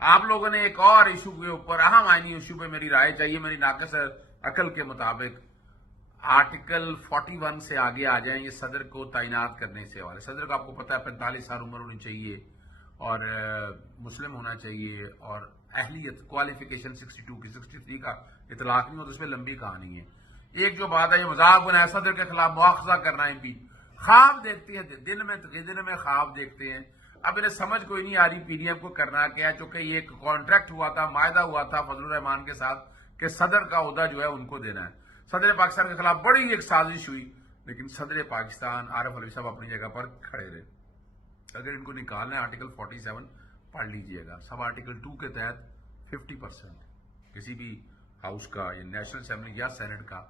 آپ لوگوں نے ایک اور ایشو کے اوپر، اہم آئینی ایشو پہ میری رائے چاہیے، میری ناقص عقل کے مطابق آرٹیکل 41 سے آگے آ جائیں، یہ صدر کو تعینات کرنے سے حوالے۔ صدر کو آپ کو پتا ہے 45 سال عمر ہونی چاہیے اور مسلم ہونا چاہیے، اور اہلیت کوالیفیکیشن 62 کی، 63 کا اطلاق نہیں ہوتا، اس میں لمبی کہانی ہے۔ ایک جو بات ہے، یہ مذاق بنایا صدر کے خلاف مواخذہ کرنا ہے بھی، خواب دیکھتے ہیں دن میں خواب دیکھتے ہیں۔ اب انہیں سمجھ کوئی نہیں آ رہی پی ڈی ایم کو کرنا کیا ہے، چونکہ یہ ایک کانٹریکٹ ہوا تھا، معاہدہ ہوا تھا فضل الرحمان کے ساتھ کہ صدر کا عہدہ جو ہے ان کو دینا ہے۔ صدر پاکستان کے خلاف بڑی ایک سازش ہوئی، لیکن صدر پاکستان عارف علوی صاحب اپنی جگہ پر کھڑے رہے۔ اگر ان کو نکالنا ہے آرٹیکل 47 پڑھ لیجئے گا، سب آرٹیکل 2 کے تحت 50% کسی بھی ہاؤس کا یا نیشنل اسمبلی یا سینٹ کا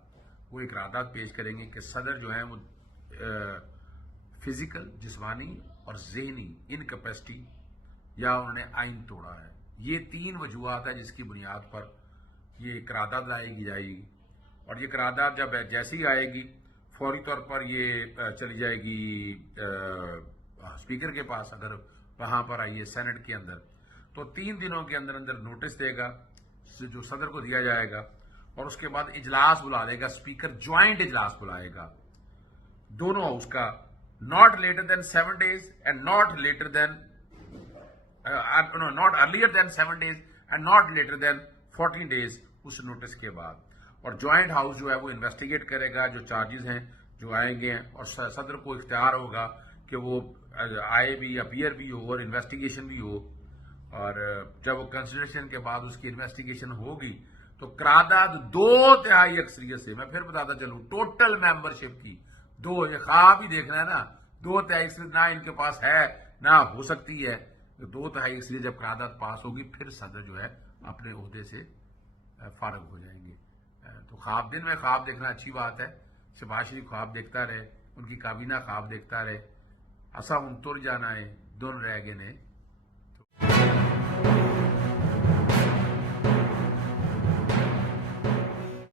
وہ ایک قرارداد پیش کریں گے کہ صدر جو ہیں وہ فزیکل، جسمانی اور ذہنی انکیپیسٹی یا انہوں نے آئین توڑا ہے۔ یہ 3 وجوہات ہیں جس کی بنیاد پر یہ قرارداد لائے جائے گی، اور یہ قرارداد جب جیسی آئے گی فوری طور پر یہ چلی جائے گی اسپیکر کے پاس، اگر وہاں پر آئیے سینٹ کے اندر تو 3 دنوں کے اندر اندر نوٹس دے گا جو صدر کو دیا جائے گا، اور اس کے بعد اجلاس بلا دے گا اسپیکر، جوائنٹ اجلاس بلائے گا دونوں ہاؤس کا، not later than 7 days and not later than not earlier than 7 days and not later than 14 days us notice کے بعد۔ اور جوائنٹ ہاؤس جو ہے وہ انویسٹیگیٹ کرے گا جو چارجز ہیں جو آئیں گے، اور صدر کو اختیار ہوگا کہ وہ آئے بھی، اپیئر بھی ہو اور انویسٹیگیشن بھی ہو، اور جب وہ کنسیڈریشن کے بعد اس کی انویسٹیگیشن ہوگی تو قرارداد 2/3 اکثریت سے، میں پھر بتاتا چلوں، ٹوٹل ممبرشپ کی یہ خواب ہی دیکھنا ہے نا، 2/3 اکثریت نہ ان کے پاس ہے نہ ہو سکتی ہے، 2/3 اکثریت جب قرارداد پاس ہوگی پھر صدر جو ہے اپنے عہدے سے فارغ ہو جائیں گے۔ تو دن میں خواب دیکھنا اچھی بات ہے، شہباز شریف خواب دیکھتا رہے، ان کی کابینہ خواب دیکھتا رہے، اسا ان تر جانا ہے دن رہ گئے نے۔